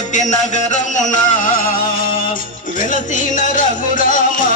జ్యోతి నగరమునా వెలసిన రఘురామా.